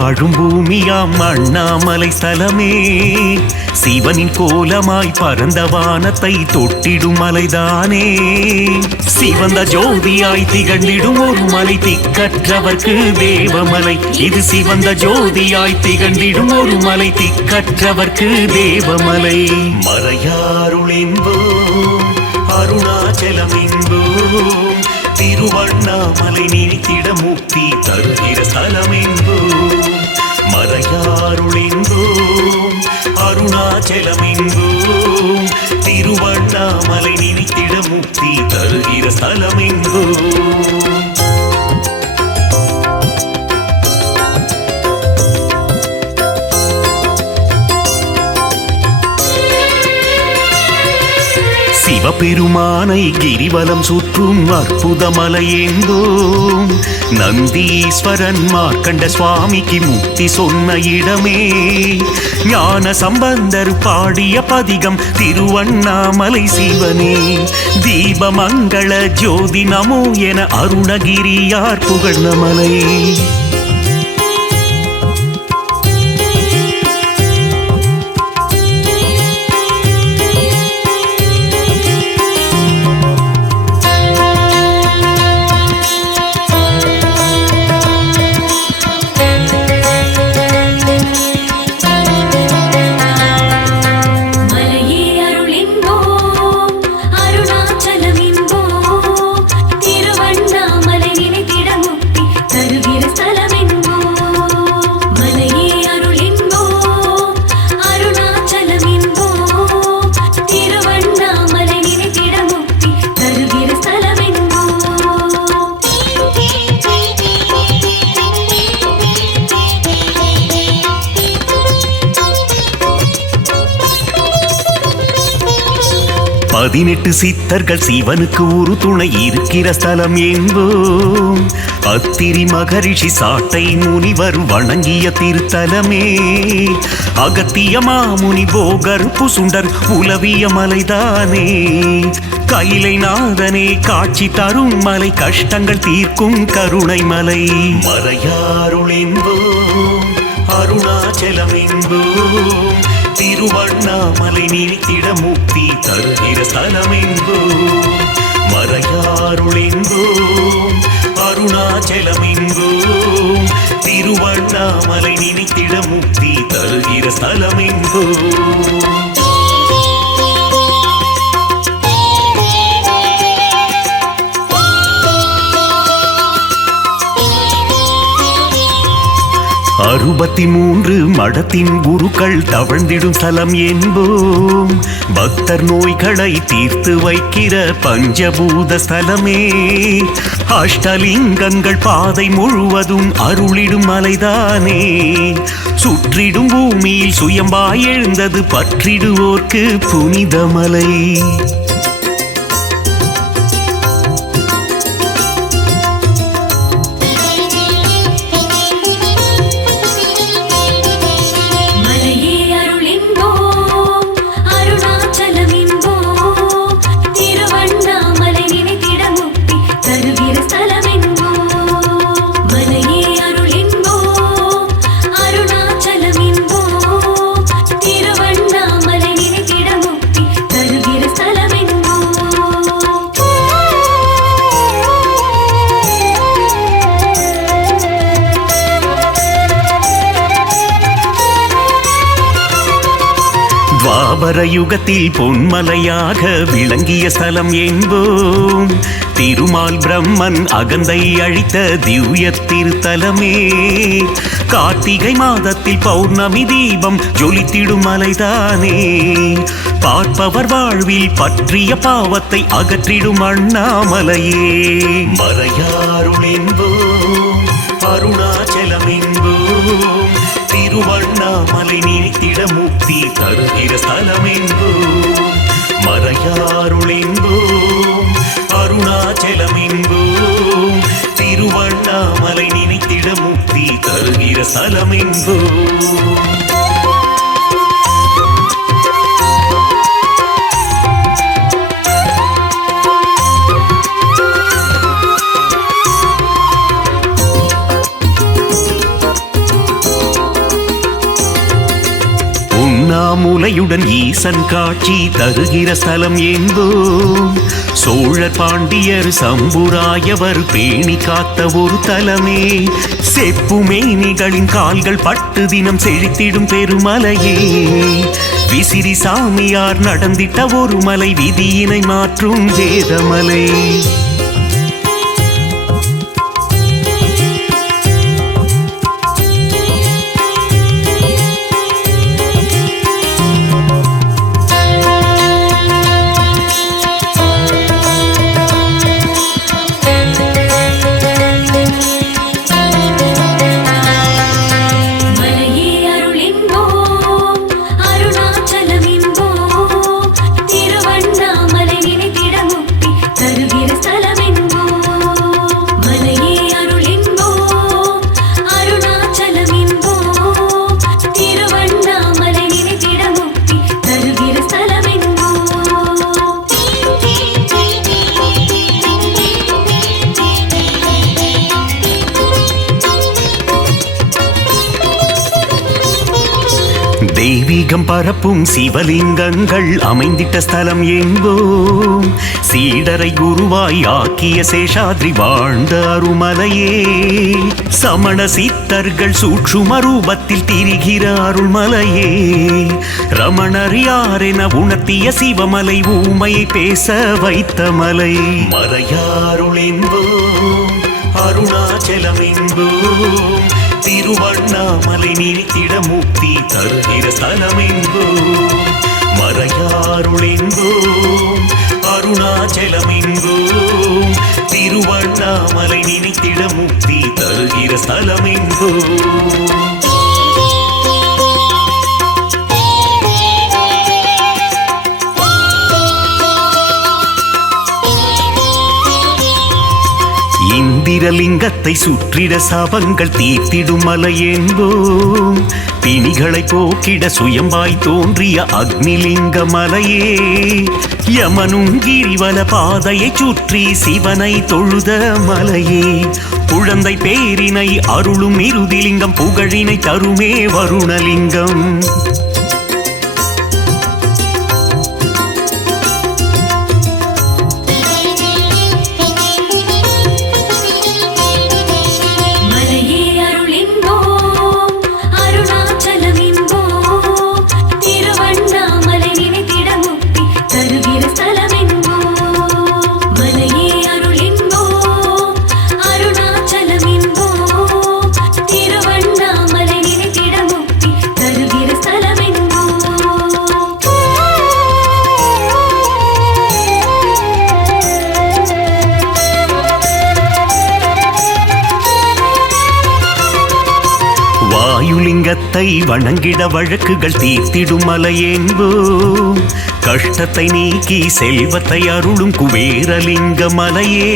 வாழும் பூமியாம் அண்ணாமலை ஸ்தலமே. சிவனின் கோலமாய் பரந்த வானத்தை தொட்டிடும் மலைதானே. சிவந்த ஜோதியாய் திகழ்ந்திடும் ஒரு மலை திக்கற்றவர்க்கு தேவமலை. இது சிவந்த ஜோதியாய் திகழ்ந்திடும் ஒரு மலை திக்கற்றவர்க்கு தேவமலை. மறையாருள் என்போம் அருணாச்சலம் என்போம் திருவண்ணாமலை நினைத்திட முக்தி தருகிற ஸ்தலம் என்போம் மறையாருள் திருவண்ணாமலை நினைத்திட முக்தி தருகிற ஸ்தலம் சிவபெருமானை கிரிவலம் சுற்றும் அற்புத நந்தீஸ்வரன் மார்க்கண்ட சுவாமிக்கு முக்தி சொன்ன இடமே. ஞான சம்பந்தர் பாடிய பதிகம் திருவண்ணாமலை சிவனே. தீபமங்கள ஜோதி நமோ என அருணகிரியார் புகழ்ந்த மலை பதினெட்டு சித்தர்கள் சிவனுக்கு ஒரு துணை இருக்கிற ஸ்தலம் என்போம். அத்திரி மகரிஷி சாட்டை முனிவர் வணங்கிய திருத்தலமே. அகத்திய மாமுனி போகர் புசுண்டர் உலவிய மலைதானே. கைலை நாதனே காட்சி தரும் மலை கஷ்டங்கள் தீர்க்கும் கருணை மலை. மலையாருள் என்போம் அருணாச்சலம் என்போம். திருவண்ணாமலை நினைத்திட முக்தி தருகிற ஸ்தலம் என்போம் மறையாருள் திருவண்ணாமலை நினைத்திட முக்தி தருகிற ஸ்தலமெங்கோ என்போம் மூன்று மடத்தின் குருக்கள் தவழ்ந்திடும் ஸ்தலம் என்போம். பக்தர் நோய்களை தீர்த்து வைக்கிற பஞ்சபூத ஸ்தலமே. அஷ்டலிங்கங்கள் பாதை முழுவதும் அருளிடும் மலைதானே. சுற்றிடும் பூமியில் சுயம்பாய் எழுந்தது பற்றிடுவோர்க்கு புனித யுகத்தில் பொன்மலையாக விளங்கிய ஸ்தலம் என்போம். திருமால் பிரம்மன் அகந்தை அழித்த திவ்ய திருத்தலமே. கார்த்திகை மாதத்தில் பௌர்ணமி தீபம் ஜொலித்திடும் மலைதானே. பார்ப்பவர் வாழ்வில் பற்றிய பாவத்தை அகற்றிடும் அண்ணாமலையே. மறையாருள் என்போம் அருணாச்சலம் என்போம். திருவண்ணாமலை நீத்திட முக்தி தருகிற ஸ்தலமெங்கோ மறையாருளெங்கோ அருணாச்சலமெங்கோ திருவண்ணாமலை நினைத்திட முக்தி தருகிற ஸ்தலமெங்கோ அண்ணாமுலையுடன் ஈசன் காட்சி தருகிற ஸ்தலம் என்போம் சோழர் பாண்டியர் சம்புராயவர் பேணி காத்த ஒரு தலமே. செப்பு மேனிகளின் கால்கள் பட்டு தினம் செழித்திடும் பெருமலையே. விசிறி சாமியார் நடந்திட்ட ஒரு மலை விதியினை மாற்றும் வேதமலை. தெய்வீகம் பரப்பும் சிவலிங்கங்கள் அமைந்திட்ட ஸ்தலம் என்போம். சீடரை குருவாய் ஆக்கிய சேஷாத்ரி வாழ்ந்த அருமலையே. சமண சித்தர்கள் சூட்சும ரூபத்தில் திரிகிற அருள்மலையே. ரமணர் யாரென உணர்த்திய சிவமலை ஊமையை பேச வைத்த மலை மறையாருள் என்போம் அருணாச்சலம் என்போம். திருவண்ணாமலை நினைத்திட முக்தி தருகிற ஸ்தலம் என்போம் அருணாச்சலமெங்கோ திருவண்ணாமலை நினைத்திட முக்தி தருகிற ஸ்தலம் இந்திரலிங்கத்தை சுற்றிட சாபங்கள் தீர்த்திடும் மலை பிணிகளை போக்கிட சுயம்பாய் தோன்றிய அக்னிலிங்க மலையே. யமனும் கிரிவல பாதையை சுற்றி சிவனை தொழுத மலையே. குழந்தை பேரினை அருளும் இறுதிலிங்கம் புகழினை தருமே வருணலிங்கம். வாயுலிங்கத்தை வணங்கிட வழக்குகள் தீர்த்திடும் மலை கஷ்டத்தை நீக்கி செல்வத்தை அருளும் குபேரலிங்க மலையே.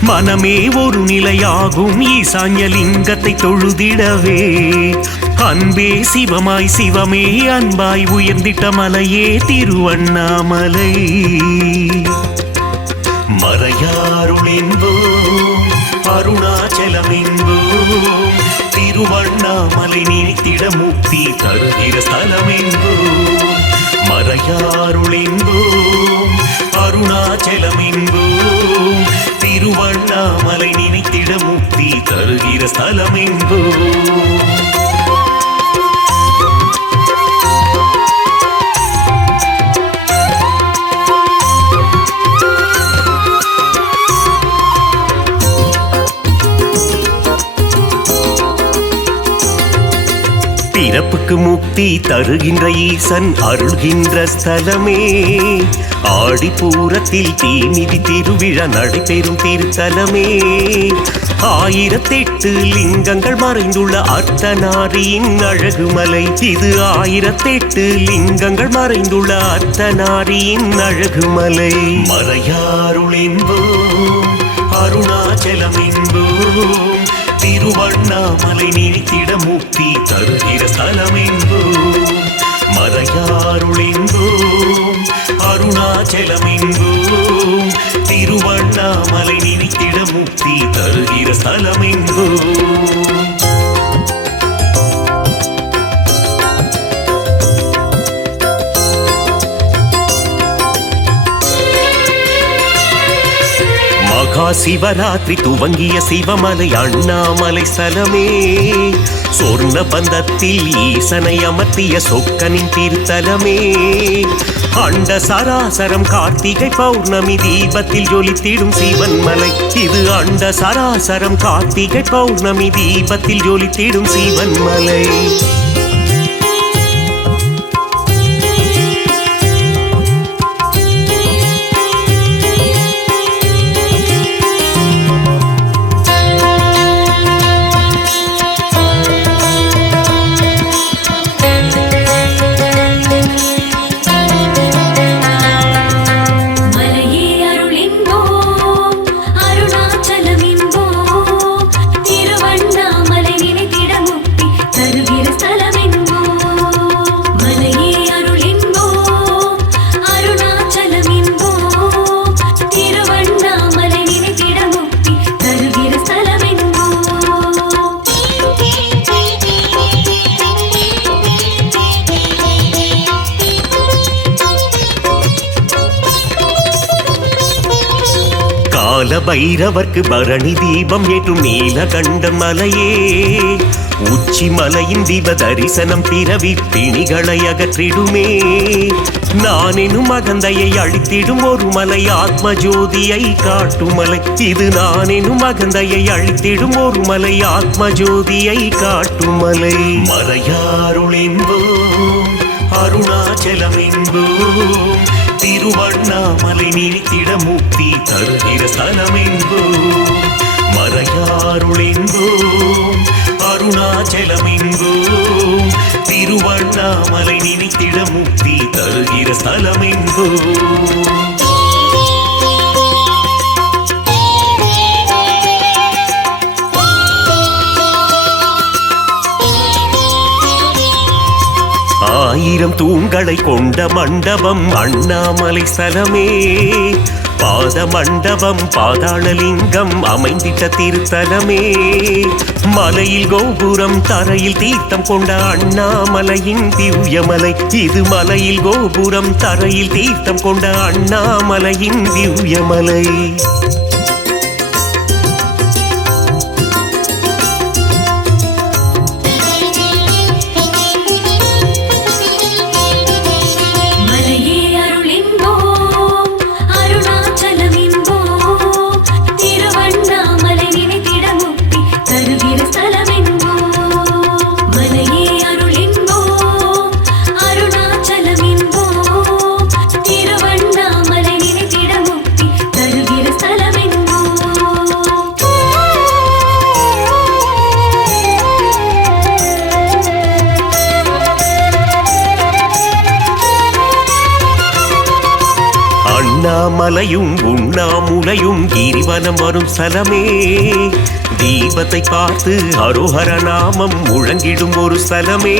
மனமே ஒரு நிலையாகும் ஈசான்யலிங்கத்தை தொழுதிடவே. அன்பே சிவமாய் சிவமே அன்பாய் உயர்ந்திட்ட மலையே திருவண்ணாமலை. மறையாருள் என்போம் திருவண்ணாமலை நினைத்திட முக்தி தருகிற ஸ்தலம் என்போம் மறையாருள் திருவண்ணாமலை நினைத்திட முக்தி தருகிற ஸ்தலம் பிறப்புக்கு முக்தி தருகின்ற ஈசன் அருள்கின்ற ஸ்தலமே. ஆடிப்பூரத்தில் தீமிதி திருவிழா நடைபெறும் திருத்தலமே. ஆயிரத்தெட்டு லிங்கங்கள் மறைந்துள்ள அர்த்தநாரியின் அழகுமலை இது ஆயிரத்தெட்டு லிங்கங்கள் மறைந்துள்ள அர்த்தநாரியின் அழகுமலை. மலையாருளின்போ அருணாச்சலமின்போ திருவண்ணாமலை நினைத்திட முக்தி தருகிற ஸ்தலம் மறையாருளெங்கோ அருணாச்சலமெங்கோ திருவண்ணாமலை நினைத்திட முக்தி தருகிற ஸ்தலம் சிவராத்திரி துவங்கிய சிவமலை அண்ணாமலை ஸ்தலமே சொர்ண பந்தத்தில் ஈசனை அமர்த்திய சொக்கனின் தீர்த்தலமே. அண்ட சராசரம் கார்த்திகை பௌர்ணமி தீபத்தில் ஜொலித்திடும் சிவன் மலை. இது அண்ட சராசரம் கார்த்திகை பௌர்ணமி தீபத்தில் ஜொலித்திடும் சிவன் மலை. பைரவர்க்கு பரணி தீபம் ஏற்றும் நீலகண்ட மலையே. உச்சி மலையின் தீப தரிசனம் பிறவி பிணிகளை அகற்றிடுமே. நானெனும் எனும் அகந்தையை அழித்திடும் ஒரு மலை ஆத்ம ஜோதியை காட்டும் மலை. இது நானெனும் எனும் அகந்தையை அழித்திடும் ஒரு மலை ஆத்ம ஜோதியை காட்டும் மலை. மறையாருள் என்போம் திருவண்ணாமலை நினைத்திட முக்தி தருகிற ஸ்தலம் மறையாருளெங்கோ அருணாச்சலமெங்கோ திருவண்ணாமலை நினைத்திட முக்தி தருகிற ஸ்தலம் ஆயிரம் தூண்களை கொண்ட மண்டபம் அண்ணாமலை சலமே. பாத மண்டபம் பாதாளலிங்கம் அமைந்திட்ட திருத்தலமே. மலையில் கோபுரம் தரையில் தீர்த்தம் கொண்ட அண்ணாமலையின் திவ்யமலை. இது மலையில் கோபுரம் தரையில் தீர்த்தம் கொண்ட அண்ணாமலையின் திவ்யமலை. தரிசனம் வரும் ஸ்தலமே தீபத்தை பார்த்து அரோஹர நாமம் முழங்கிடும் ஒரு ஸ்தலமே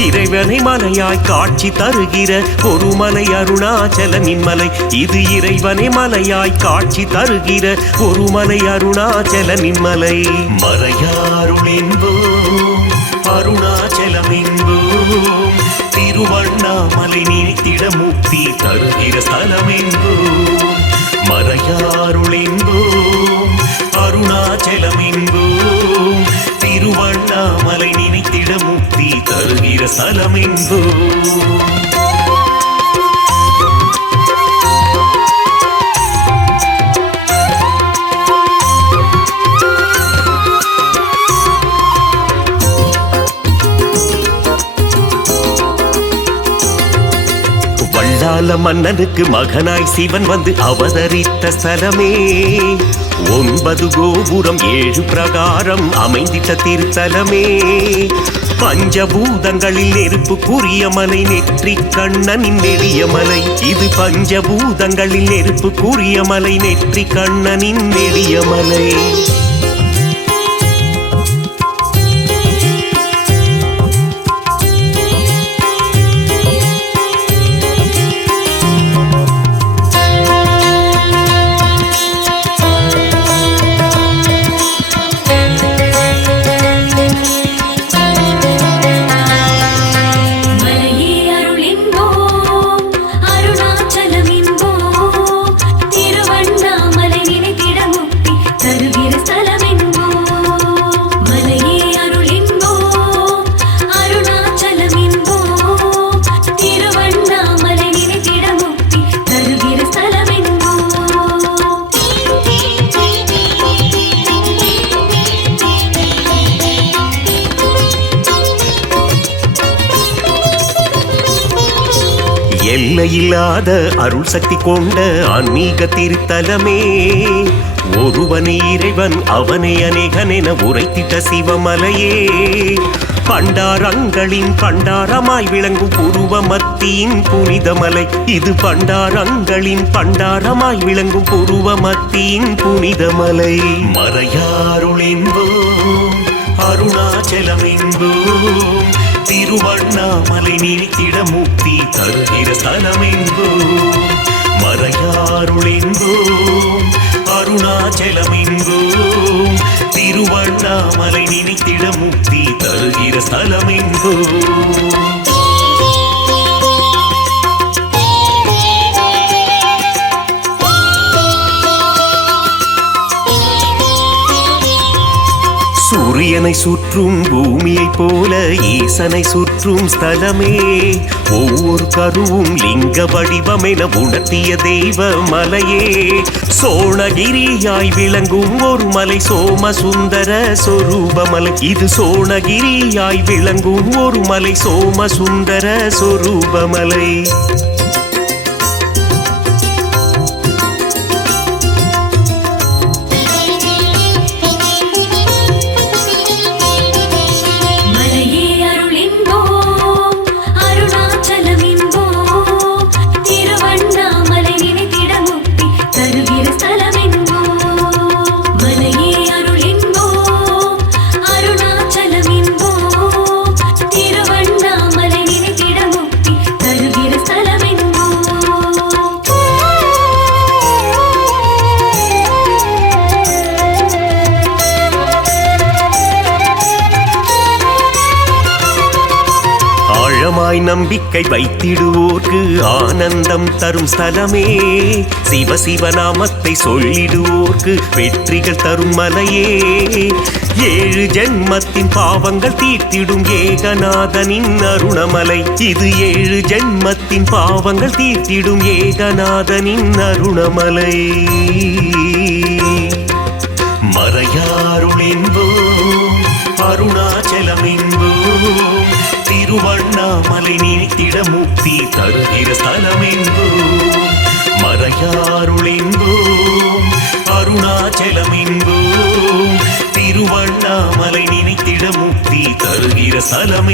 இறைவனை மலையாய் காட்சி தருகிற ஒரு மலை அருணாச்சலமின் மலை இது இறைவனை மலையாய் காட்சி தருகிற ஒரு மலை அருணாச்சலமின் மலை மலையாருள் என்போம் அருணாச்சலம் என்போம் திருவண்ணாமலை நினைத்திட முக்தி தருகிற ஸ்தலம் என்போம் மறையாருள் என்போம் திருவண்ணாமலை நினைத்திட முக்தி தருகிற ஸ்தலம் மன்னனுக்கு மகனாய் சிவன் வந்து அவதரித்த ஸ்தலமே. ஒன்பது கோபுரம் ஏழு பிரகாரம் அமைந்திட்ட திருத்தலமே. பஞ்சபூதங்களில் நெருப்பு கூறிய மலை நெற்றி கண்ணனின் நெடிய மலை. இது பஞ்சபூதங்களில் நெருப்பு கூறிய மலை நெற்றி கண்ணனின் நெடிய மலை. இல்லாத அருள் சக்தி கொண்ட ஆன்மீக திருத்தலமே. ஒருவனே இறைவன் அவனை அநேகனென உரைத்திட்ட சிவமலையே. பண்டாரங்களின் பண்டாரமாய் விளங்கும் புருவ மத்தியின் புனிதமலை இது பண்டாரங்களின் பண்டாரமாய் விளங்கும் புருவ மத்தியின் புனிதமலை மறையாருளின்போம் அருணாச்சலம் என்போம் திருவண்ணாமலை நினைத்திட முக்தி தருகிற தலமெங்கோ மறையாருளெங்கோ அருணாச்சலமெங்கோ திருவண்ணாமலை நினைத்திட முக்தி தருகிற ஸ்தலமெங்கோம் சூரியனை சுற்றும் பூமியைப் போல ஈசனை சுற்றும் ஸ்தலமே. ஒவ்வொரு கருவும் லிங்க வடிவமென உணர்த்திய தெய்வ மலையே. சோணகிரியாய் விளங்கும் ஒரு மலை சோமசுந்தர சொரூபமலை. இது சோணகிரியாய் விளங்கும் ஒரு மலை சோமசுந்தர சொரூபமலை. வாழ்க்கை வைத்திடுவோர்க்கு ஆனந்தம் தரும் ஸ்தலமே. சிவ சிவநாமத்தை சொல்லிடுவோர்க்கு வெற்றிகள் தரும் மலையே. ஏழு ஜென்மத்தின் பாவங்கள் தீர்த்திடும் ஏகநாதனின் அருணமலை. இது ஏழு ஜென்மத்தின் பாவங்கள் தீர்த்திடும் ஏகநாதனின் அருணமலை. மறையாருள் என்போம் அருணாச்சலம் என்போம் திருவண்ணாமலை நினைத்திட முக்தி தருகிற ஸ்தலம் மறையாருளெங்கோம் மறையாருள் திருவண்ணாமலை நினைத்திட முக்தி தருகிற ஸ்தலம்